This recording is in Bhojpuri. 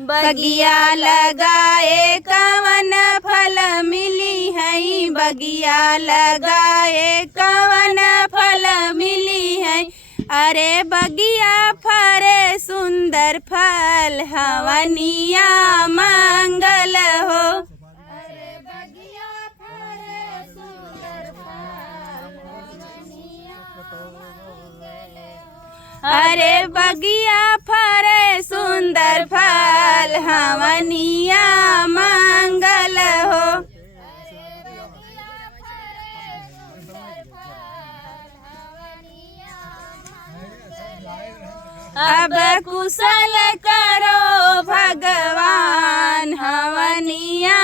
बगिया लगाए कवन फल मिली है, बगिया लगाए कवन फल मिली है। अरे बगिया फरे सुंदर फल हवनिया मंगल हो। अरे बगिया फरे सुंदर फल हवनिया मंगल हो। अरे बगिया फरे सुंदर फल हवनिया मंगल हो। अब कुशल करो भगवान हवनिया